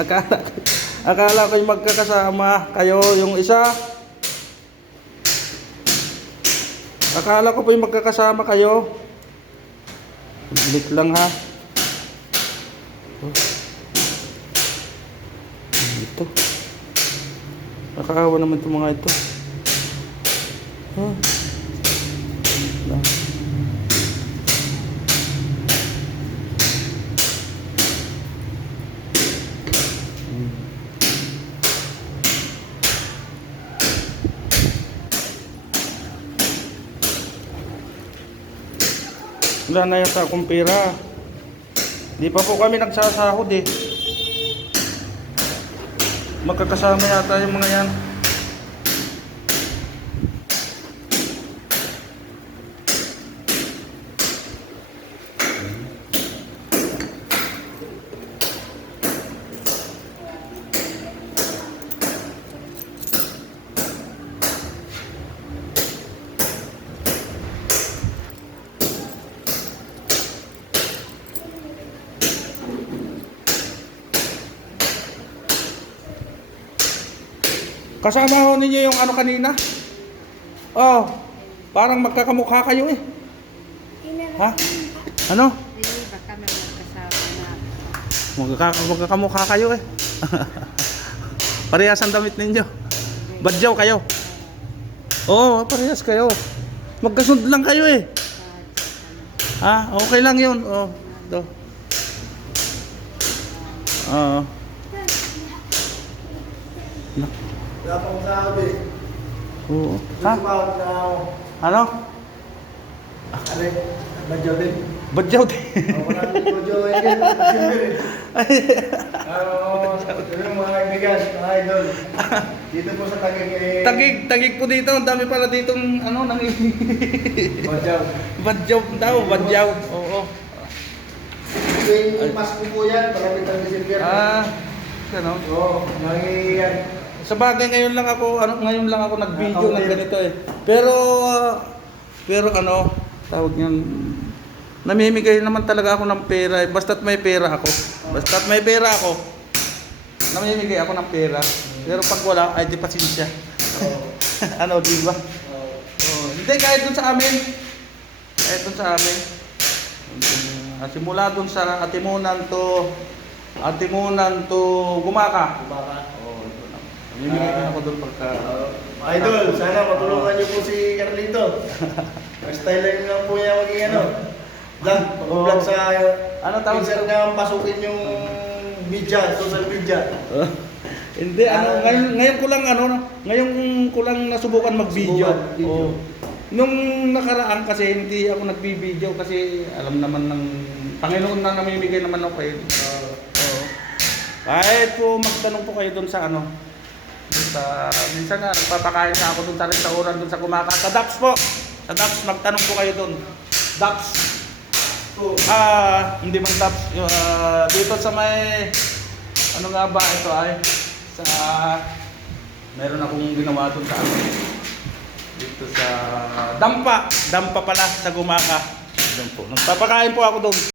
Akala, akala ko'y magkakasama kayo yung isa. Akala ko po'y magkakasama kayo. Balik lang ha. Ito. Nakakaawa naman itong mga ito. Huh. Wala na yata akong pera. Di pa po kami nagsasahod eh. Magkakasama yata yung mga yan. Kasama ho ninyo yung ano kanina? Oh, parang magkakamukha kayo eh. Ha? Ano? Hindi, baka may magkasama na. Magkakamukha kayo eh. Parehas ang damit ninyo. Badyaw kayo. Oo, parehas kayo. Magkasunod lang kayo eh. Ha? Okay lang yun. Oh, do. Oo. Wala pa akong sabi. Oo. Ha? Bawat na ako. Ano? Ano eh? Badyaw din. Badyaw din. Wala din badyaw eh. Yung mga kaibigan, mga idol. Dito po sa Taguig eh. Tagig po dito. Ang dami pala ditong ano, Badyaw. badyaw daw, badyaw. Oo. Yung Pasko po yan, marami ng December. Ano? Oo, nangyayari. Sa bagay ngayon lang ako nag-video ng ganito eh. Pero ano, tawag niyan, namimigay naman talaga ako ng pera eh. Basta't may pera ako. Basta't may pera ako, namimigay ako ng pera. Pero pag wala, ay di pasensya. Ano, di ba? Hindi, kahit dun sa amin. Kahit dun sa amin. Simula dun sa Atimunan to Gumaka. Namimigay din ako dun pagka... Idol, sana matulungan niyo po si Carlito. Style lang po niya maging ano. Vlog sa... Ano tawag minsan nga pasukin yung media, social media. Hindi, ngayon ko lang nasubukan mag-video. Subukan, video. Nung nakaraan kasi hindi ako nagbi-video kasi alam naman ng Panginoon na namimigay naman ako kayo. Kahit po magtanong po kayo doon sa ano, minsan nga nagpapakain na ako doon sa restaurant doon sa Gumaka. Sa Dax po. Sa Dax, magtanong po kayo doon. Dax. Hindi man Dax. Dito sa may, ano nga ba ito ay, sa, meron akong ginawa doon sa ano. Dito sa Dampa pala sa Gumaka. Doon po. Nagpapakain po ako doon.